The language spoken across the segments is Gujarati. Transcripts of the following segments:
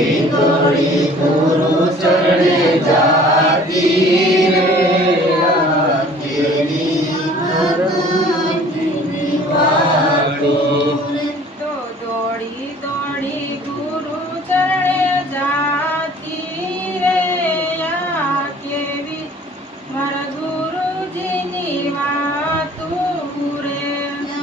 Victory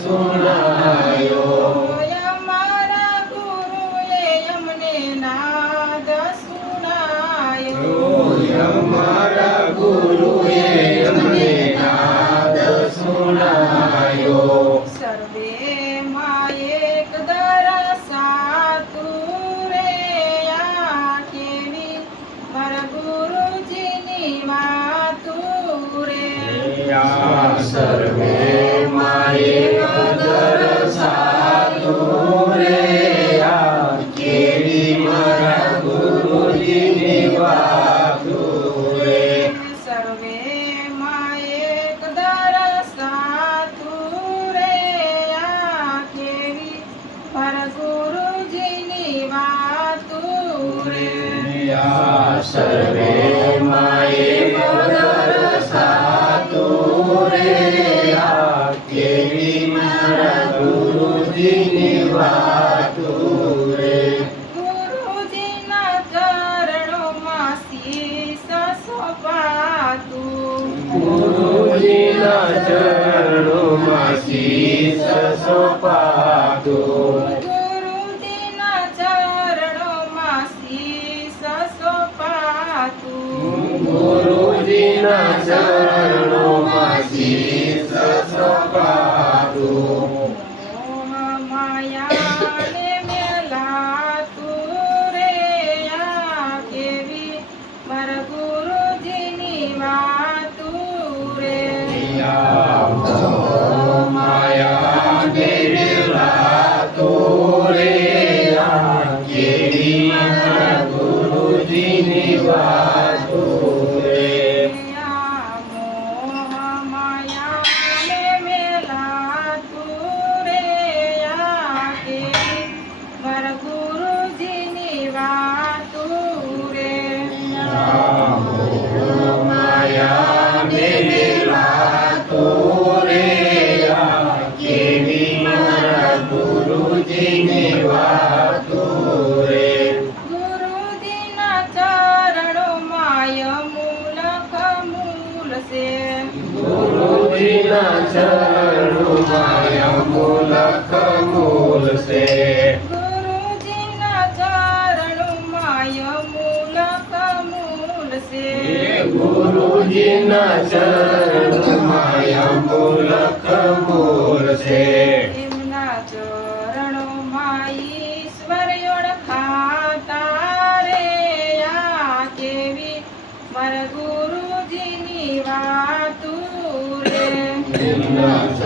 सुनायो यमारा गुरु ये यमने नाद सुनायो यमारा गुरु સર્વે માએ વરસાતુ રે કેવી મારા ગુરુજીની વાતુ રે なたの街 ગુરુજીના ચરણોમાં યમુલક મૂલ છે ગુરુજીના ચરણોમાં યમુલક મૂલ છે ગુરુજીના ચરણોમાં યમુલક છે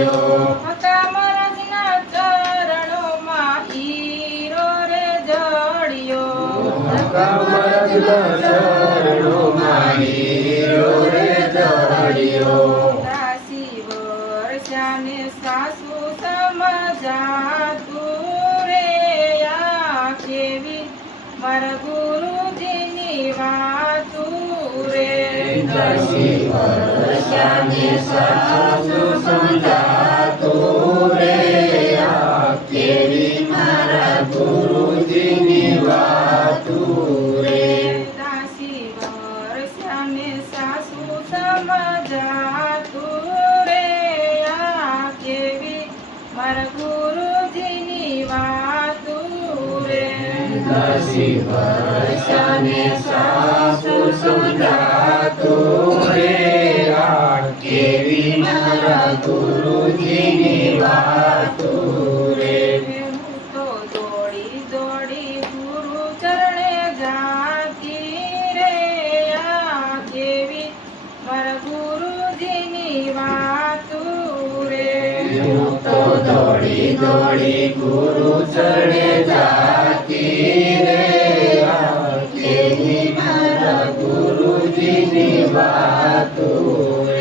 રહ્યો મહારાજના ચરણોમાં હીરો રે જડિયો. મહારાજના ચરણોમાં હીરો રે જડિયો. સમજાતું રે આ કેવી મારા ગુરુજીની વાતું રે વર્ષાને સાસુ સમજાતું દોડી ગુરુ ચરણે જાતી રે તેની મારા ગુરુજીની વાતું